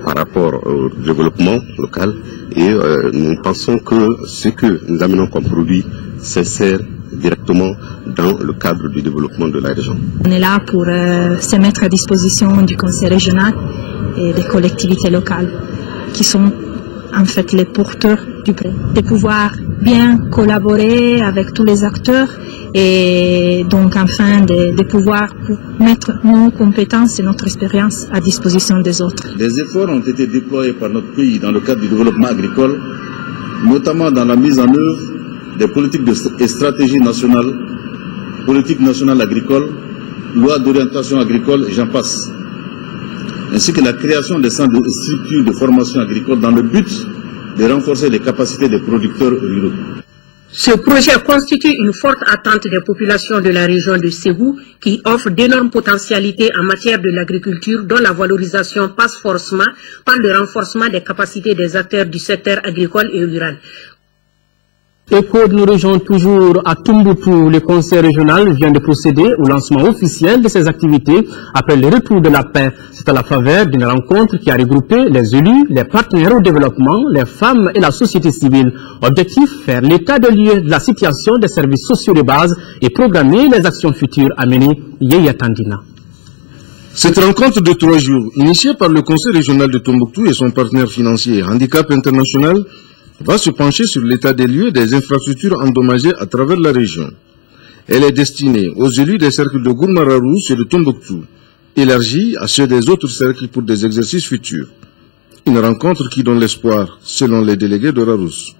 par rapport au développement local, et nous pensons que ce que nous amenons comme produit s'insère directement dans le cadre du développement de la région. On est là pour se mettre à disposition du conseil régional et des collectivités locales qui sont en fait les porteurs du projet, de pouvoir bien collaborer avec tous les acteurs et donc enfin de pouvoir mettre nos compétences et notre expérience à disposition des autres. Des efforts ont été déployés par notre pays dans le cadre du développement agricole, notamment dans la mise en œuvre des politiques et stratégies nationales, politique nationale agricole, loi d'orientation agricole et j'en passe, ainsi que la création des centres de structures de formation agricole dans le but de renforcer les capacités des producteurs ruraux. Ce projet constitue une forte attente des populations de la région de Ségou qui offre d'énormes potentialités en matière de l'agriculture dont la valorisation passe forcément par le renforcement des capacités des acteurs du secteur agricole et rural. Écho de nos régions toujours à Tombouctou, le conseil régional vient de procéder au lancement officiel de ses activités après le retour de la paix. C'est à la faveur d'une rencontre qui a regroupé les élus, les partenaires au développement, les femmes et la société civile. Objectif, faire l'état de lieu de la situation des services sociaux de base et programmer les actions futures à mener. Yeya Tandina. Cette rencontre de 3 jours, initiée par le conseil régional de Tombouctou et son partenaire financier Handicap International, va se pencher sur l'état des lieux des infrastructures endommagées à travers la région. Elle est destinée aux élus des cercles de Gourmararousse et de Tombouctou, élargie à ceux des autres cercles pour des exercices futurs. Une rencontre qui donne l'espoir, selon les délégués de Rarousse.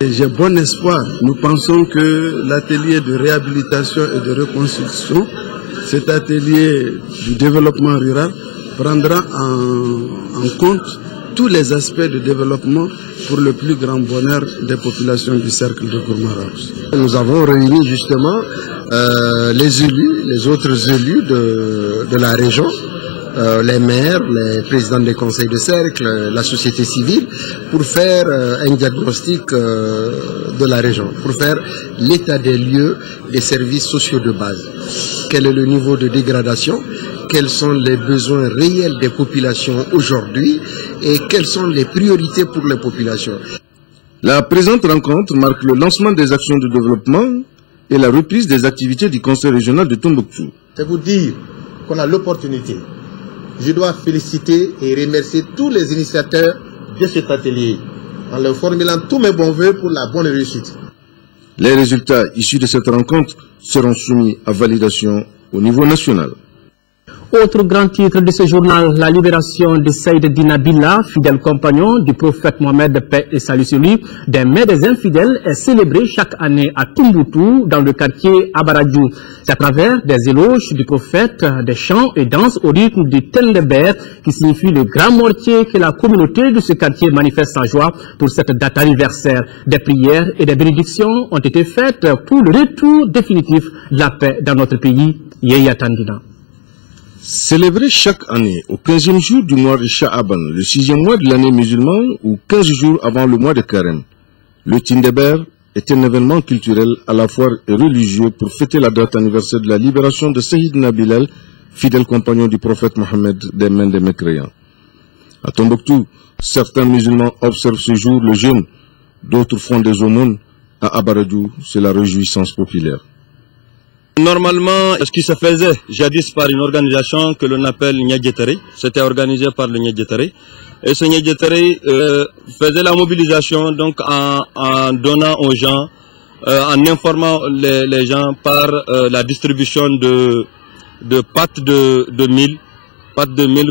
J'ai bon espoir. Nous pensons que l'atelier de réhabilitation et de reconstruction, cet atelier du développement rural, prendra en compte tous les aspects de développement pour le plus grand bonheur des populations du cercle de Gourmararousse. Nous avons réuni justement les élus, les autres élus de la région, les maires, les présidents des conseils de cercle, la société civile, pour faire un diagnostic de la région, pour faire l'état des lieux des services sociaux de base. Quel est le niveau de dégradation? Quels sont les besoins réels des populations aujourd'hui et quelles sont les priorités pour les populations. La présente rencontre marque le lancement des actions de développement et la reprise des activités du conseil régional de Tombouctou. C'est vous dire qu'on a l'opportunité. Je dois féliciter et remercier tous les initiateurs de cet atelier en leur formulant tous mes bons voeux pour la bonne réussite. Les résultats issus de cette rencontre seront soumis à validation au niveau national. Autre grand titre de ce journal, la libération de Saïd Dinabila, fidèle compagnon du prophète Mohamed, paix et salut sur lui, des mains des infidèles, est célébrée chaque année à Tombouctou, dans le quartier Abaradjou. C'est à travers des éloges du prophète, des chants et danses au rythme du Tendebert, qui signifie le grand mortier, que la communauté de ce quartier manifeste sa joie pour cette date anniversaire. Des prières et des bénédictions ont été faites pour le retour définitif de la paix dans notre pays. Yeya Tandina. Célébré chaque année au 15e jour du mois de Sha'aban, le 6e mois de l'année musulmane ou 15 jours avant le mois de Carême, le Tindéber est un événement culturel à la fois religieux pour fêter la date anniversaire de la libération de Sayyidina Bilal, fidèle compagnon du prophète Mohammed des mains des mécréants. À Tombouctou, certains musulmans observent ce jour le jeûne, d'autres font des aumônes. À Abaradjou, c'est la réjouissance populaire. Normalement, ce qui se faisait jadis par une organisation que l'on appelle Niadjetari, c'était organisé par le Niadjetari. Et ce Niadjetari faisait la mobilisation donc en donnant aux gens, en informant les gens par la distribution de pâtes de mil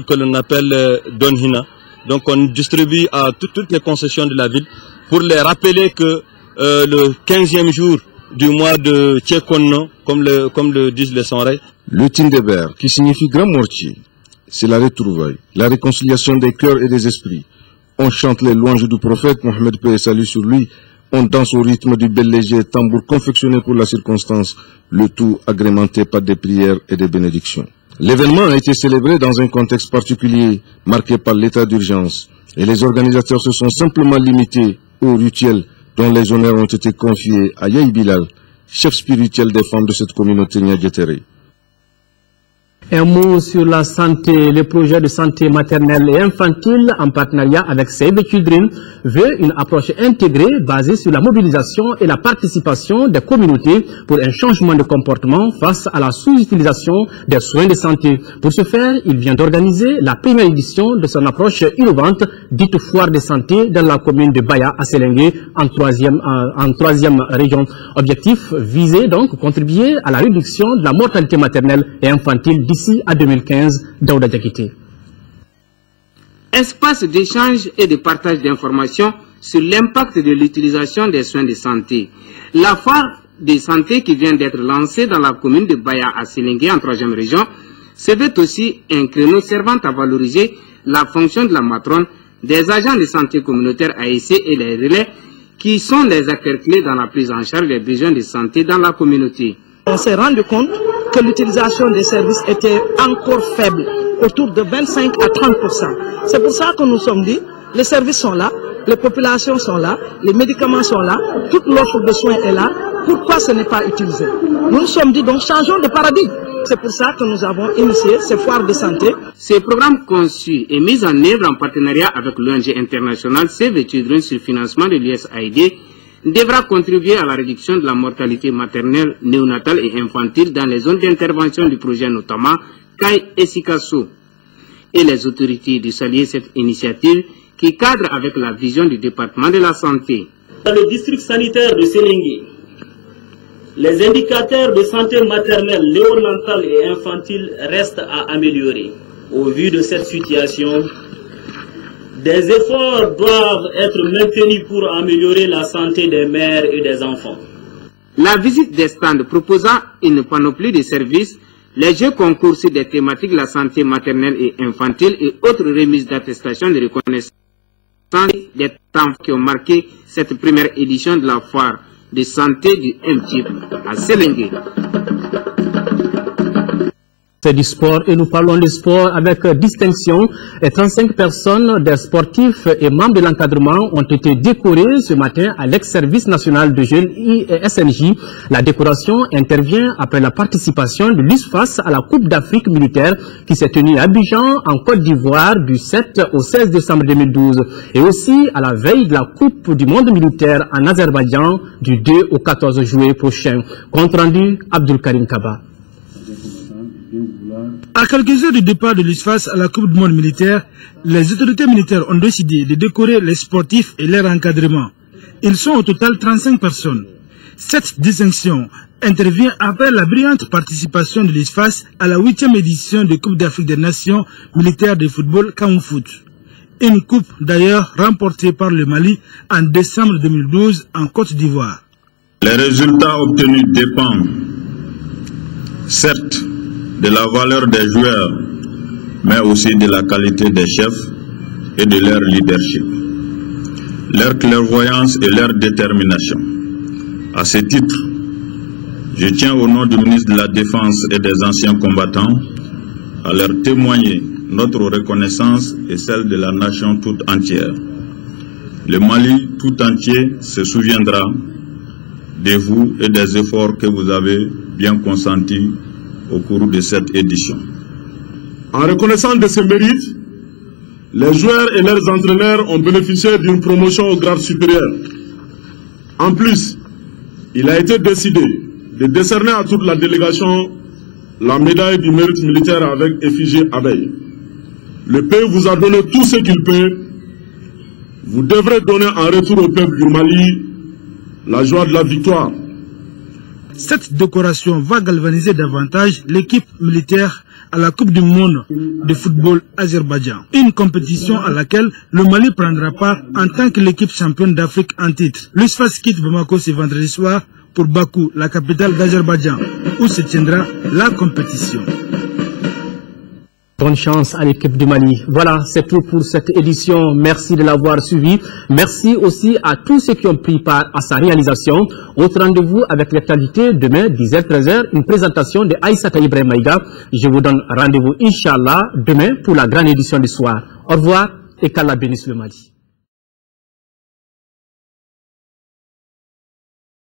que l'on appelle Donhina. Donc on distribue à toutes les concessions de la ville pour les rappeler que le 15e jour du mois de Tchekonno, comme le disent les Sanré. Le Tindéber, qui signifie grand mortier, c'est la retrouvaille, la réconciliation des cœurs et des esprits. On chante les louanges du prophète Mohammed, paix et salut sur lui. On danse au rythme du bel léger tambour confectionné pour la circonstance, le tout agrémenté par des prières et des bénédictions. L'événement a été célébré dans un contexte particulier, marqué par l'état d'urgence, et les organisateurs se sont simplement limités au rituel dont les honneurs ont été confiés à Yahi Bilal, chef spirituel des femmes de cette communauté Niadjetari. Un mot sur la santé. Le projet de santé maternelle et infantile en partenariat avec Save the Children veut une approche intégrée basée sur la mobilisation et la participation des communautés pour un changement de comportement face à la sous-utilisation des soins de santé. Pour ce faire, il vient d'organiser la première édition de son approche innovante, dite foire de santé, dans la commune de Baya à Sélengue, en troisième région. Objectif visé donc contribuer à la réduction de la mortalité maternelle et infantile d'ici à 2015, Daouda Diakité. Espace d'échange et de partage d'informations sur l'impact de l'utilisation des soins de santé. La foire de santé qui vient d'être lancée dans la commune de Baya à Sélengue, en troisième région, se veut aussi un créneau servant à valoriser la fonction de la matrone, des agents de santé communautaire AEC et les relais qui sont les acteurs clés dans la prise en charge des besoins de santé dans la communauté. On s'est rendu compte que l'utilisation des services était encore faible, autour de 25 à 30%. C'est pour ça que nous sommes dit, les services sont là, les populations sont là, les médicaments sont là, toute l'offre de soins est là, pourquoi ce n'est pas utilisé? Nous nous sommes dit donc changeons de paradigme. C'est pour ça que nous avons initié ces foires de santé. Ces programmes conçus et mis en œuvre en partenariat avec l'ONG internationale Save the Children sur financement de l'USAID devra contribuer à la réduction de la mortalité maternelle, néonatale et infantile dans les zones d'intervention du projet, notamment CAI et Sikasso. Et les autorités de saluer cette initiative qui cadre avec la vision du département de la santé. Dans le district sanitaire de Sélengue, les indicateurs de santé maternelle, néonatale et infantile restent à améliorer. Au vu de cette situation, des efforts doivent être maintenus pour améliorer la santé des mères et des enfants. La visite des stands proposant une panoplie de services, les jeux concours sur des thématiques de la santé maternelle et infantile et autres remises d'attestation de reconnaissance des temps qui ont marqué cette première édition de la foire de santé du MTIP à Sélengue. C'est du sport et nous parlons du sport avec distinction. 35 personnes, des sportifs et membres de l'encadrement ont été décorés ce matin à l'ex-service national de jeunes ISNJ. La décoration intervient après la participation de l'USFAS à la Coupe d'Afrique militaire qui s'est tenue à Abidjan en Côte d'Ivoire du 7 au 16 décembre 2012 et aussi à la veille de la Coupe du monde militaire en Azerbaïdjan du 2 au 14 juillet prochain. Compte rendu, Abdul Karim Kaba. À quelques heures du départ de l'USFAS à la Coupe du monde militaire, les autorités militaires ont décidé de décorer les sportifs et leur encadrement. Ils sont au total 35 personnes. Cette distinction intervient après la brillante participation de l'ISFAS à la 8e édition de Coupe d'Afrique des Nations militaires de football Cameroun. Une coupe d'ailleurs remportée par le Mali en décembre 2012 en Côte d'Ivoire. Les résultats obtenus dépendent, certes, de la valeur des joueurs, mais aussi de la qualité des chefs et de leur leadership, leur clairvoyance et leur détermination. À ce titre, je tiens au nom du ministre de la Défense et des anciens combattants à leur témoigner notre reconnaissance et celle de la nation toute entière. Le Mali tout entier se souviendra de vous et des efforts que vous avez bien consentis au cours de cette édition. En reconnaissance de ces mérites, les joueurs et leurs entraîneurs ont bénéficié d'une promotion au grade supérieur. En plus, il a été décidé de décerner à toute la délégation la médaille du mérite militaire avec effigie abeille. Le pays vous a donné tout ce qu'il peut. Vous devrez donner en retour au peuple du Mali la joie de la victoire. Cette décoration va galvaniser davantage l'équipe militaire à la Coupe du monde de football Azerbaïdjan. Une compétition à laquelle le Mali prendra part en tant que l'équipe championne d'Afrique en titre. L'USFAS quitte Bamako ce vendredi soir pour Bakou, la capitale d'Azerbaïdjan, où se tiendra la compétition. Bonne chance à l'équipe du Mali. Voilà, c'est tout pour cette édition. Merci de l'avoir suivi. Merci aussi à tous ceux qui ont pris part à sa réalisation. Autre rendez-vous avec l'actualité demain, 10h-13h, une présentation de Aïssata Ibrahim Maïga. Je vous donne rendez-vous, Inch'Allah, demain pour la grande édition du soir. Au revoir et qu'Allah bénisse le Mali.